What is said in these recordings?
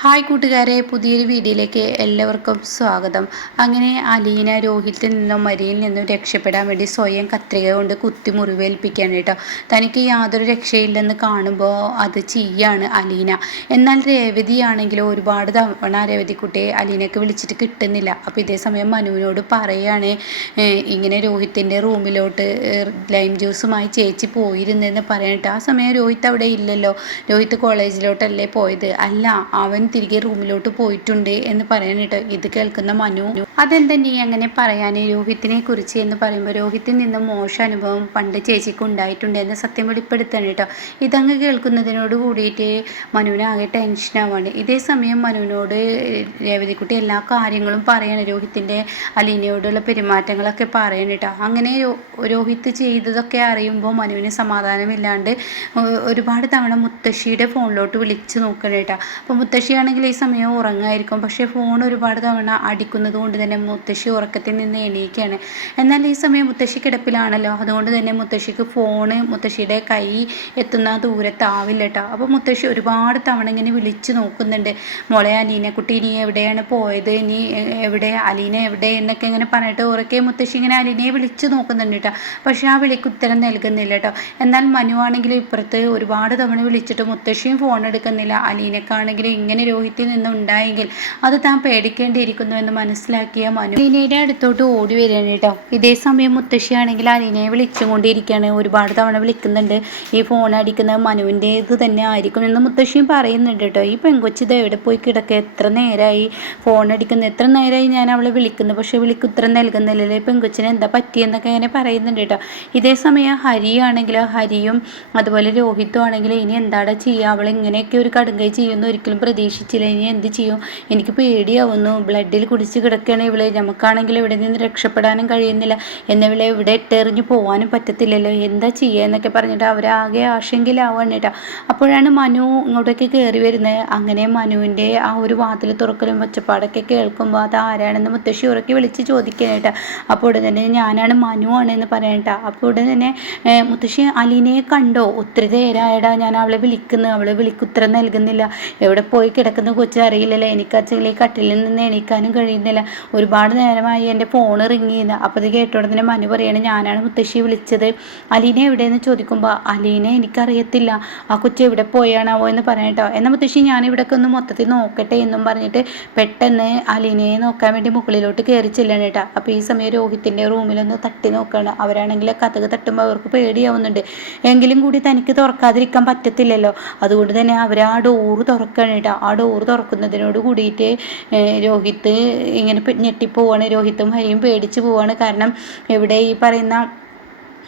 Hi കൂട്ടുകാരെ, പുതിയൊരു വീഡിയോയിലേക്ക് എല്ലാവർക്കും സ്വാഗതം. അങ്ങനെ അലീന രോഹിത്തിൽ നിന്നും മരിയിൽ നിന്നും രക്ഷപ്പെടാൻ വേണ്ടി സ്വയം കത്രിക കൊണ്ട് കുത്തി മുറിവേൽപ്പിക്കുകയാണ് കേട്ടോ. തനിക്ക് യാതൊരു രക്ഷയില്ലെന്ന് കാണുമ്പോൾ അത് ചെയ്യാണ് അലീന. എന്നാൽ രേവതിയാണെങ്കിലും ഒരുപാട് തവണ രേവതിക്കുട്ടിയെ അലീനയ്ക്ക് വിളിച്ചിട്ട് കിട്ടുന്നില്ല. അപ്പോൾ ഇതേ സമയം മനുവിനോട് പറയുകയാണ് ഇങ്ങനെ രോഹിത്തിൻ്റെ റൂമിലോട്ട് ലൈം ജ്യൂസുമായി ചേച്ചി പോയിരുന്നെന്ന് പറയാനിട്ട്. ആ സമയം രോഹിത്ത് അവിടെ ഇല്ലല്ലോ, രോഹിത്ത് കോളേജിലോട്ടല്ലേ പോയത്, അല്ല അവൻ തിരികെ റൂമിലോട്ട് പോയിട്ടുണ്ട് എന്ന് പറയാനിട്ട്. ഇത് കേൾക്കുന്ന മനു, അതെന്താ നീ അങ്ങനെ പറയാനേ രോഹിത്തിനെ കുറിച്ച് എന്ന് പറയുമ്പോൾ രോഹിത്തിൽ നിന്നും മോശം അനുഭവം പണ്ട് ചേച്ചിക്ക് ഉണ്ടായിട്ടുണ്ട് എന്ന് സത്യം വെളിപ്പെടുത്താണ് കേട്ടോ. ഇതങ്ങ് കേൾക്കുന്നതിനോട് കൂടിയിട്ട് മനുവിനാകെ ടെൻഷനാവാണ്. ഇതേ സമയം മനുവിനോട് രേവതിക്കുട്ടി എല്ലാ കാര്യങ്ങളും പറയാണ്, രോഹിത്തിൻ്റെ അലീനയോടുള്ള പെരുമാറ്റങ്ങളൊക്കെ പറയണം കേട്ടോ. അങ്ങനെ രോഹിത്ത് ചെയ്തതൊക്കെ അറിയുമ്പോൾ മനുവിന് സമാധാനമില്ലാണ്ട് ഒരുപാട് തവണ മുത്തശ്ശിയുടെ ഫോണിലോട്ട് വിളിച്ച് നോക്കണം കേട്ടോ. അപ്പോൾ മുത്തശ്ശിയാണെങ്കിൽ ഈ സമയം ഉറങ്ങായിരിക്കും, പക്ഷേ ഫോൺ ഒരുപാട് തവണ അടിക്കുന്നത് കൊണ്ട് തന്നെ മുത്തശ്ശി ഉറക്കത്തിൽ നിന്ന് എണീക്കുകയാണ്. എന്നാൽ ഈ സമയം മുത്തശ്ശി കിടപ്പിലാണല്ലോ, അതുകൊണ്ട് തന്നെ മുത്തശ്ശിക്ക് ഫോണ് മുത്തശ്ശിയുടെ കൈ എത്തുന്ന ദൂരത്താവില്ല കേട്ടോ. അപ്പോൾ മുത്തശ്ശി ഒരുപാട് തവണ ഇങ്ങനെ വിളിച്ച് നോക്കുന്നുണ്ട്, മോളെ അലീനക്കുട്ടി നീ എവിടെയാണ് പോയത്, നീ എവിടെ, അലീന എവിടെ എന്നൊക്കെ ഇങ്ങനെ പറഞ്ഞിട്ട് ഉറക്കെ മുത്തശ്ശി ഇങ്ങനെ അലീനയെ വിളിച്ച് നോക്കുന്നുണ്ട് കേട്ടോ. പക്ഷേ ആ വിളിക്ക് ഉത്തരം നൽകുന്നില്ല കേട്ടോ. എന്നാൽ മനു ആണെങ്കിൽ ഇപ്പുറത്ത് ഒരുപാട് തവണ വിളിച്ചിട്ട് മുത്തശ്ശിയും ഫോൺ എടുക്കുന്നില്ല. അലീനക്കാണെങ്കിൽ ഇങ്ങനെ രോഹിത്തിൽ നിന്നുണ്ടായെങ്കിൽ അത് താൻ പേടിക്കേണ്ടിയിരിക്കുന്നുവെന്ന് മനസ്സിലാക്കിയ മനു അലീനയുടെ അടുത്തോട്ട് ഓടി വരികയാണ് കേട്ടോ. ഇതേ സമയം മുത്തശ്ശിയാണെങ്കിൽ അലീനയെ വിളിച്ചുകൊണ്ടിരിക്കുകയാണ്. ഒരുപാട് തവണ വിളിക്കുന്നുണ്ട്. ഈ ഫോൺ അടിക്കുന്നത് മനുവിൻ്റേത് തന്നെ ആയിരിക്കും എന്ന് മുത്തശ്ശിയും പറയുന്നുണ്ട് കേട്ടോ. ഈ പെങ്കൊച്ചി ഇത് എവിടെ പോയി കിടക്കുക, എത്ര നേരമായി ഫോൺ അടിക്കുന്നത്, എത്ര നേരമായി ഞാൻ അവളെ വിളിക്കുന്നു, പക്ഷേ വിളിക്കുത്തരം നൽകുന്നില്ലല്ലോ, ഈ പെങ്കൊച്ചിന് എന്താ പറ്റിയെന്നൊക്കെ ഇങ്ങനെ പറയുന്നുണ്ട് കേട്ടോ. ഇതേ സമയം ഹരിയാണെങ്കിൽ, ഹരിയും അതുപോലെ രോഹിത്തും ആണെങ്കിൽ ഇനി എന്താടാ ചെയ്യുക, അവൾ ഇങ്ങനെയൊക്കെ ഒരു കടുങ്കൈ ചെയ്യുമെന്ന് ഒരിക്കലും പ്രതീക്ഷിച്ചില്ല, ഇനി എന്ത് ചെയ്യും, എനിക്ക് പേടിയാവുന്നു, ബ്ലഡിൽ കുടിച്ച് കിടക്കുകയാണ് ഇവളെ, നമുക്കാണെങ്കിൽ ഇവിടെ നിന്ന് രക്ഷപ്പെടാനും കഴിയുന്നില്ല, എന്നിവളെ ഇവിടെ ഇട്ടെറിഞ്ഞ് പോകാനും പറ്റത്തില്ലല്ലോ, എന്താ ചെയ്യുക എന്നൊക്കെ പറഞ്ഞിട്ട് അവരാകെ ആശങ്കയിലാവാണ് കേട്ടോ. അപ്പോഴാണ് മനു ഇങ്ങോട്ടേക്ക് കയറി വരുന്നത്. അങ്ങനെ മനുവിൻ്റെ ആ ഒരു വാതിൽ തുറക്കലും ഒച്ചപ്പാടൊക്കെ കേൾക്കുമ്പോൾ അത് ആരാണെന്ന് മുത്തശ്ശി ഉറക്കി വിളിച്ച് ചോദിക്കാനായിട്ടാ. അപ്പോൾ ഉടൻ തന്നെ ഞാനാണ് മനു എന്ന് പറയാനായിട്ടാ. അപ്പോൾ ഉടൻ തന്നെ മുത്തശ്ശി അലീനയെ കണ്ടോ, ഒത്തിരി നേരമായിടാ ഞാൻ അവളെ വിളിക്കുന്നു, അവളെ വിളിക്കുത്തരം നൽകുന്നില്ല, എവിടെ പോയി കിടക്കുന്ന കൊച്ചു അറിയില്ലല്ലോ, എനിക്കാച്ചെങ്കിൽ ഈ കട്ടിലിൽ നിന്ന് എണീക്കാനും കഴിയുന്നില്ല, ഒരുപാട് നേരമായി എൻ്റെ ഫോൺ റിങ് ചെയ്യുന്നത്. അപ്പോൾ അത് കേട്ടോടെ തന്നെ മനു പറയാണ്, ഞാനാണ് മുത്തശ്ശി വിളിച്ചത്, അലീന എവിടെയെന്ന് ചോദിക്കുമ്പോൾ അലീന എനിക്കറിയത്തില്ല, ആ കൊച്ചു എവിടെ പോയാണാവോ എന്ന് പറയട്ടോ. എന്നാൽ മുത്തശ്ശി ഞാൻ ഇവിടെയൊക്കെ ഒന്ന് മൊത്തത്തിൽ നോക്കട്ടെ എന്നും പറഞ്ഞിട്ട് പെട്ടെന്ന് അലീനയെ നോക്കാൻ വേണ്ടി മുകളിലോട്ട് കയറി ചെല്ലണം കേട്ടോ. അപ്പോൾ ഈ സമയം രോഹിത്തിൻ്റെ റൂമിലൊന്ന് തട്ടി നോക്കുകയാണ്. അവരാണെങ്കിൽ കഥക് തട്ടുമ്പോൾ അവർക്ക് പേടിയാവുന്നുണ്ട്, എങ്കിലും കൂടി തനിക്ക് തുറക്കാതിരിക്കാൻ പറ്റത്തില്ലല്ലോ, അതുകൊണ്ട് തന്നെ അവർ ആ ഡോറ് തുറക്കുകയാണ് കേട്ടോ. ആ ഡോറ് തുറക്കുന്നതിനോട് കൂടിയിട്ട് രോഹിത്ത് ഇങ്ങനെ ഞെട്ടിപ്പോവാണ്. രോഹിത്തും ഹരിയും പേടിച്ച് പോവാണ്. കാരണം ഇവിടെ ഈ പറയുന്ന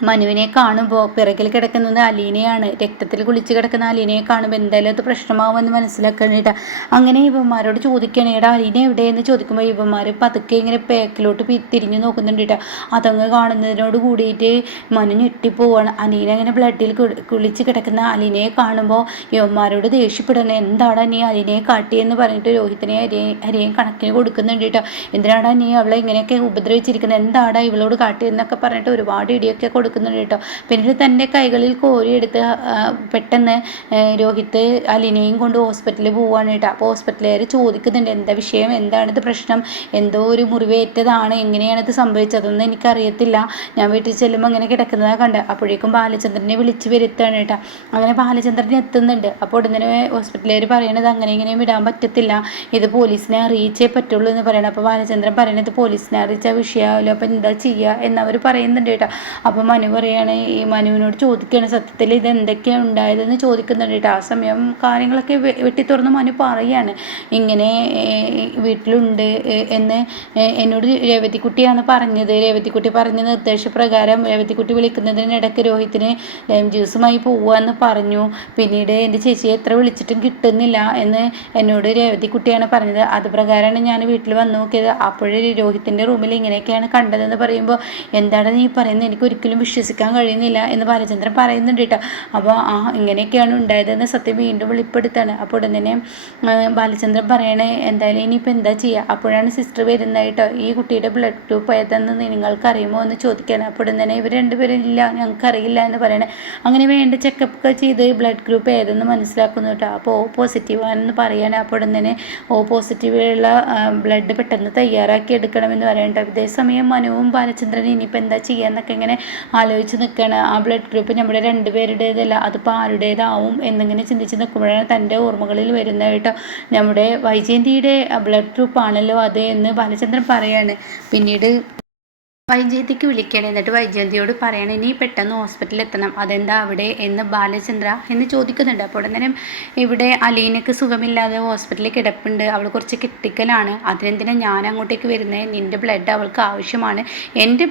മനുവിനെ കാണുമ്പോൾ പിറകിൽ കിടക്കുന്നത് അലീനയാണ്, രക്തത്തിൽ കുളിച്ച് കിടക്കുന്ന അലീനയെ കാണുമ്പോൾ എന്തായാലും അത് പ്രശ്നമാവുമെന്ന് മനസ്സിലാക്കാനായിട്ട് അങ്ങനെ ഇവന്മാരോട് ചോദിക്കുകയാണ്, എടാ അലീന എവിടെയെന്ന് ചോദിക്കുമ്പോൾ ഇവന്മാർ പതുക്കെ ഇങ്ങനെ ബാക്കിലോട്ട് തിരിഞ്ഞു നോക്കുന്നുണ്ട് കേട്ടോ. അതങ്ങ് കാണുന്നതിനോട് കൂടിയിട്ട് മനു ഞെട്ടിപ്പോവാണ്. അലീന ഇങ്ങനെ ബ്ലഡിൽ കുളിച്ച് കിടക്കുന്ന അലീനയെ കാണുമ്പോൾ ഇവന്മാരോട് ദേഷ്യപ്പെടുന്നത്, എന്താണ് നീ അലീനയെ കാട്ടിയെന്ന് പറഞ്ഞിട്ട് രോഹിത്തിനെ ഹരിയെയും കണക്കിന് കൊടുക്കുന്നുണ്ട് കേട്ടോ. എന്തിനാടാ നീ അവളെ ഇങ്ങനെയൊക്കെ ഉപദ്രവിച്ചിരിക്കുന്നത്, എന്താടാ ഇവളോട് കാട്ടിയെന്നൊക്കെ പറഞ്ഞിട്ട് ഒരുപാട് ഇടിയൊക്കെ കൊടുക്കുന്നുണ്ട് കേട്ടോ. പിന്നീട് തൻ്റെ കൈകളിൽ കോരിയെടുത്ത് പെട്ടെന്ന് രോഹിത്ത് അലീനയും കൊണ്ട് ഹോസ്പിറ്റലിൽ പോവുകയാണ് കേട്ടോ. അപ്പോൾ ഹോസ്പിറ്റലുകാർ ചോദിക്കുന്നുണ്ട്, എന്താ വിഷയം, എന്താണിത് പ്രശ്നം, എന്തോ ഒരു മുറിവേറ്റതാണ്, എങ്ങനെയാണിത് സംഭവിച്ചതെന്ന് എനിക്കറിയത്തില്ല, ഞാൻ വീട്ടിൽ ചെല്ലുമ്പോൾ അങ്ങനെ കിടക്കുന്നതാണ് കണ്ട്. അപ്പോഴേക്കും ബാലചന്ദ്രനെ വിളിച്ച് വരുത്താണ് കേട്ടോ. അങ്ങനെ ബാലചന്ദ്രൻ എത്തുന്നുണ്ട്. അപ്പോൾ ഉടനെ ഹോസ്പിറ്റലുകാർ പറയണത് അങ്ങനെ ഇങ്ങനെയും വിടാൻ പറ്റത്തില്ല, ഇത് പോലീസിനെ അറിയിച്ചേ പറ്റുള്ളൂ എന്ന് പറയണം. അപ്പോൾ ബാലചന്ദ്രൻ പറയണത് പോലീസിനെ അറിയിച്ച വിഷയമാവില്ല, അപ്പോൾ എന്താ ചെയ്യുക എന്നവർ പറയുന്നുണ്ട് കേട്ടോ. അപ്പോൾ മനു പറയാണ്, ഈ മനുവിനോട് ചോദിക്കുകയാണ് സത്യത്തിൽ ഇത് എന്തൊക്കെയാണ് ഉണ്ടായതെന്ന് ചോദിക്കുന്നുണ്ട് കേട്ടോ. ആ സമയം കാര്യങ്ങളൊക്കെ വെട്ടി തുറന്ന് മനു പറയാണ്, ഇങ്ങനെ വീട്ടിലുണ്ട് എന്ന് എന്നോട് രേവതിക്കുട്ടിയാണ് പറഞ്ഞത്, രേവതിക്കുട്ടി പറഞ്ഞ നിർദ്ദേശപ്രകാരം രേവതിക്കുട്ടി വിളിക്കുന്നതിനിടയ്ക്ക് രോഹിത്തിന് ലൈം ജ്യൂസുമായി പോവാന്ന് പറഞ്ഞു, പിന്നീട് എൻ്റെ ചേച്ചിയെ എത്ര വിളിച്ചിട്ടും കിട്ടുന്നില്ല എന്ന് എന്നോട് രേവതിക്കുട്ടിയാണ് പറഞ്ഞത്, അത് പ്രകാരമാണ് ഞാൻ വീട്ടിൽ വന്ന് നോക്കിയത്, അപ്പോഴേ രോഹിത്തിൻ്റെ റൂമിൽ ഇങ്ങനെയൊക്കെയാണ് കണ്ടതെന്ന് പറയുമ്പോൾ എന്താണ് നീ പറയുന്നത്, എനിക്ക് ഒരിക്കലും വിശ്വസിക്കാൻ കഴിയുന്നില്ല എന്ന് ബാലചന്ദ്രൻ പറയുന്നുണ്ട് കേട്ടോ. അപ്പോൾ ഇങ്ങനെയൊക്കെയാണ് ഉണ്ടായതെന്ന് സത്യം വീണ്ടും വെളിപ്പെടുത്താണ്. അപ്പോൾ ഉടൻ തന്നെ ബാലചന്ദ്രൻ പറയണേ എന്തായാലും ഇനിയിപ്പോൾ എന്താ ചെയ്യുക. അപ്പോഴാണ് സിസ്റ്റർ വരുന്നത് കേട്ടോ. ഈ കുട്ടിയുടെ ബ്ലഡ് ഗ്രൂപ്പ് ഏതെന്ന് നിങ്ങൾക്കറിയുമോ എന്ന് ചോദിക്കുകയാണ്. അപ്പോൾ ഉടൻ തന്നെ ഇവർ രണ്ടുപേരും ഇല്ല ഞങ്ങൾക്കറിയില്ല എന്ന് പറയണേ. അങ്ങനെ വേണ്ട ചെക്കപ്പ് ഒക്കെ ചെയ്ത് ബ്ലഡ് ഗ്രൂപ്പ് ഏതെന്ന് മനസ്സിലാക്കുന്നു കേട്ടോ. അപ്പോൾ ഓ പോസിറ്റീവ് ആണെന്ന് പറയാണ്. അപ്പോൾ ഉടൻ തന്നെ ഓ പോസിറ്റീവുള്ള ബ്ലഡ് പെട്ടെന്ന് തയ്യാറാക്കി എടുക്കണമെന്ന് പറയണ്ട. ഇതേസമയം മനുവും ബാലചന്ദ്രനും ഇനിയിപ്പോൾ എന്താ ചെയ്യാന്നൊക്കെ ഇങ്ങനെ ആലോചിച്ച് നിൽക്കുകയാണ്. ആ ബ്ലഡ് ഗ്രൂപ്പ് നമ്മുടെ രണ്ടുപേരുടേതല്ല, അതിപ്പോൾ ആരുടേതാവും എന്നിങ്ങനെ ചിന്തിച്ച് നിൽക്കുമ്പോഴാണ് തൻ്റെ ഓർമ്മകളിൽ വരുന്നത് കേട്ടോ. നമ്മുടെ വൈജയന്തിയുടെ ബ്ലഡ് ഗ്രൂപ്പ് ആണല്ലോ അത് എന്ന് ബാലചന്ദ്രൻ പറയാണ്. പിന്നീട് വൈജയന്തിക്ക് വിളിക്കണം. എന്നിട്ട് വൈജയന്തിയോട് പറയണം ഇനി പെട്ടെന്ന് ഹോസ്പിറ്റലിൽ എത്തണം, അതെന്താ അവിടെ എന്ന് ബാലചന്ദ്ര എന്ന് ചോദിക്കുന്നുണ്ട്. അപ്പോൾ ഉടനെ ഇവിടെ അലീനക്ക് സുഖമില്ലാതെ ഹോസ്പിറ്റലിൽ കിടപ്പുണ്ട്, അവൾ കുറച്ച് ക്രിട്ടിക്കലാണ്, അതിനെന്തിനാ ഞാൻ അങ്ങോട്ടേക്ക് വരുന്നത്, നിൻ്റെ ബ്ലഡ് അവൾക്ക് ആവശ്യമാണ്. എൻ്റെ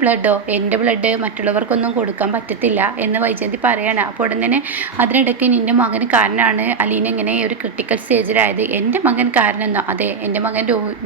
ബ്ലഡ് മറ്റുള്ളവർക്കൊന്നും കൊടുക്കാൻ പറ്റത്തില്ല എന്ന് വൈജയന്തി പറയാണ്. അപ്പോൾ ഉടനെ അതിനിടയ്ക്ക് നിൻ്റെ മകന് കാരനാണ് അലീന ഇങ്ങനെ ഒരു ക്രിട്ടിക്കൽ സ്റ്റേജിലായത്. എൻ്റെ മകൻ കാരനെന്നോ? അതെ,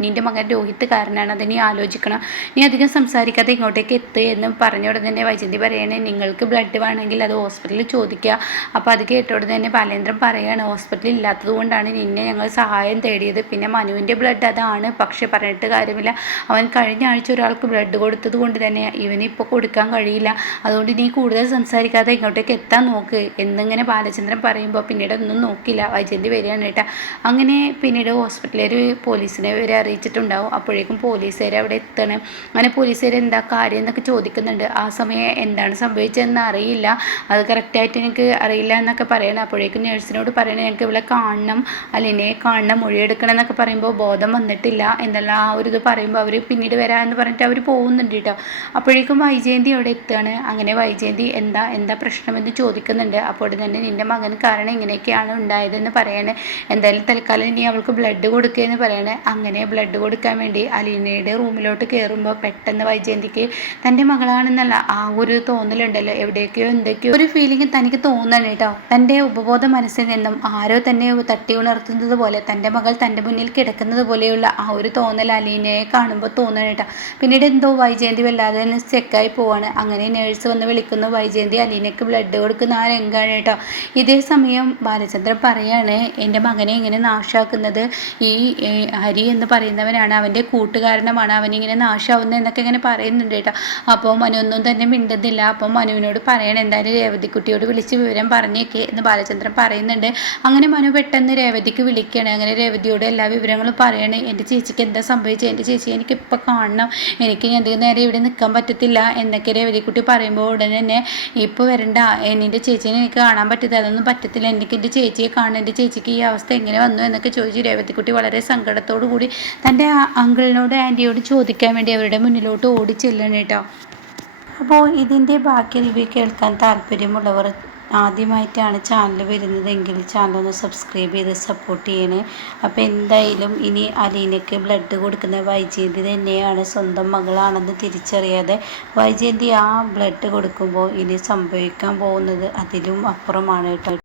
നിൻ്റെ മകൻ രോഹിത് കാരനാണ്, അത് നീ ആലോചിക്കണം, നീ അധികം സംസാരിക്കാതെ ഇങ്ങോട്ടേക്ക് എത്തുക എന്ന് പറഞ്ഞോടെ തന്നെ വൈജയന്തി പറയണേ നിങ്ങൾക്ക് ബ്ലഡ് വേണമെങ്കിൽ അത് ഹോസ്പിറ്റലിൽ ചോദിക്കുക. അപ്പോൾ അത് കേട്ടോടെ തന്നെ ബാലേന്ദ്രൻ പറയുകയാണ് ഹോസ്പിറ്റലിൽ ഇല്ലാത്തത് കൊണ്ടാണ് നിന്നെ ഞങ്ങൾ സഹായം തേടിയത്. പിന്നെ മനുവിൻ്റെ ബ്ലഡ് അതാണ്, പക്ഷെ പറഞ്ഞിട്ട് കാര്യമില്ല, അവൻ കഴിഞ്ഞ ആഴ്ച ഒരാൾക്ക് ബ്ലഡ് കൊടുത്തത് കൊണ്ട് തന്നെ ഇവനിപ്പോൾ കൊടുക്കാൻ കഴിയില്ല, അതുകൊണ്ട് നീ കൂടുതൽ സംസാരിക്കാതെ ഇങ്ങോട്ടേക്ക് എത്താൻ നോക്ക് എന്നിങ്ങനെ ബാലചന്ദ്രൻ പറയുമ്പോൾ പിന്നീട് ഒന്നും നോക്കില്ല, വൈജയന്തി വരികയാണ് കേട്ടോ. അങ്ങനെ പിന്നീട് ഹോസ്പിറ്റലിൽ പോലീസിനെ വരെ അറിയിച്ചിട്ടുണ്ടാവും. അപ്പോഴേക്കും പോലീസുകാർ അവിടെ എത്തണം. അങ്ങനെ പോലീസുകാർ എന്താ കാര്യം എന്നൊക്കെ ചോദിക്കുന്നുണ്ട്. ആ സമയം എന്താണ് സംഭവിച്ചതെന്ന് അറിയില്ല, അത് കറക്റ്റായിട്ട് എനിക്ക് അറിയില്ല എന്നൊക്കെ പറയണം. അപ്പോഴേക്കും നേഴ്സിനോട് പറയണേ ഞങ്ങൾക്ക് ഇവിടെ കാണണം, അല്ലെ കാണണം, മൊഴിയെടുക്കണം എന്നൊക്കെ പറയുമ്പോൾ ബോധം വന്നിട്ടില്ല എന്നുള്ള ആ ഒരു ഇത് പറയുമ്പോൾ അവർ പിന്നീട് വരാമെന്ന് പറഞ്ഞിട്ട് അവർ പോകുന്നുണ്ട് കേട്ടോ. അപ്പോഴേക്കും വൈജയന്തി അവിടെ എത്തുകയാണ്. അങ്ങനെ വൈജയന്തി എന്താ പ്രശ്നമെന്ന് ചോദിക്കുന്നുണ്ട്. അപ്പോൾ തന്നെ നിൻ്റെ മകൻ കാരണം ഇങ്ങനെയൊക്കെയാണ് ഉണ്ടായതെന്ന് പറയണേ. എന്തായാലും തൽക്കാലം ഇനി അവൾക്ക് ബ്ലഡ് കൊടുക്കുകയെന്ന് പറയണേ. അങ്ങനെ ബ്ലഡ് കൊടുക്കാൻ വേണ്ടി അലീനയുടെ റൂമിലോട്ട് കയറുമ്പോൾ പെട്ടെന്ന് വൈജയന്തിക്ക് തൻ്റെ മകളാണെന്നല്ല ആ ഒരു തോന്നലുണ്ടല്ലോ, എവിടേക്കോ എന്തൊക്കെയോ ഒരു ഫീലിംഗ് തനിക്ക് തോന്നണം കേട്ടോ. തൻ്റെ ഉപബോധ മനസ്സിൽ നിന്നും ആരോ തന്നെ തട്ടി ഉണർത്തുന്നത് പോലെ തൻ്റെ മകൾ തൻ്റെ മുന്നിൽ കിടക്കുന്നത് പോലെയുള്ള ആ ഒരു തോന്നൽ അലീനയെ കാണുമ്പോൾ തോന്നണം കേട്ടോ. പിന്നീട് എന്തോ വൈജയന്തി വല്ലാതെ ചെക്കായി പോവാണ്. അങ്ങനെ നേഴ്സ് വന്ന് വിളിക്കുന്നു. വൈജയന്തി അലീനയ്ക്ക് ബ്ലഡ് കൊടുക്കുന്ന ആ രംഗാണ് കേട്ടോ. ഇതേ സമയം ബാലചന്ദ്രൻ പറയാണ് എൻ്റെ മകനെ ഇങ്ങനെ നാശാക്കുന്നത് ഈ ഹരി എന്ന് പറയുന്നവനാണ്, അവൻ്റെ കൂട്ടുകാരനമാണ് അവനിങ്ങനെ നാശാവുന്നത് എന്നൊക്കെ ഇങ്ങനെ പറയുന്നുണ്ട് കേട്ടോ. അപ്പോൾ മനു ഒന്നും തന്നെ മിണ്ടുന്നില്ല. അപ്പം മനുവിനോട് പറയണം എന്തായാലും രേവതിക്കുട്ടിയോട് വിളിച്ച് വിവരം പറഞ്ഞേക്ക് എന്ന് ബാലചന്ദ്രൻ പറയുന്നുണ്ട്. അങ്ങനെ മനു പെട്ടെന്ന് രേവതിക്ക് വിളിക്കുകയാണ്. അങ്ങനെ രേവതിയോട് എല്ലാ വിവരങ്ങളും പറയണേ. എൻ്റെ ചേച്ചിക്ക് എന്താ സംഭവിച്ചത്, എൻ്റെ ചേച്ചി എനിക്കിപ്പോൾ കാണണം, എനിക്ക് അധികം നേരം ഇവിടെ നിൽക്കാൻ പറ്റത്തില്ല എന്നൊക്കെ രേവതിക്കുട്ടി പറയുമ്പോൾ ഉടനെ തന്നെ ഇപ്പോൾ വരണ്ട, എൻ്റെ ചേച്ചീനെ എനിക്ക് കാണാൻ പറ്റില്ല, അതൊന്നും പറ്റത്തില്ല, എനിക്ക് എൻ്റെ ചേച്ചിയെ കാണണം, എൻ്റെ ചേച്ചിക്ക് ഈ അവസ്ഥ എങ്ങനെ വന്നു എന്നൊക്കെ ചോദിച്ച് രേവതിക്കുട്ടി വളരെ സങ്കടത്തോടു കൂടി തൻ്റെ അങ്കിളിനോട് ആൻറ്റിയോട് ചോദിക്കാൻ വേണ്ടി അവരുടെ മുന്നിലോട്ട് ഓടി ചെല്ലണം കേട്ടോ. അപ്പോൾ ഇതിൻ്റെ ബാക്കി റിവ്യൂ കേൾക്കാൻ താല്പര്യമുള്ളവർ ആദ്യമായിട്ടാണ് ചാനൽ വരുന്നതെങ്കിൽ ചാനൽ ഒന്ന് സബ്സ്ക്രൈബ് ചെയ്ത് സപ്പോർട്ട് ചെയ്യണേ. അപ്പോൾ എന്തായാലും ഇനി അലീനയ്ക്ക് ബ്ലഡ് കൊടുക്കുന്ന വൈജയന്തി തന്നെയാണ്, സ്വന്തം മകളാണെന്ന് തിരിച്ചറിയാതെ വൈജയന്തി ആ ബ്ലഡ് കൊടുക്കുമ്പോൾ ഇനി സംഭവിക്കാൻ പോകുന്നത് അതിലും അപ്പുറമാണ് കേട്ടോ.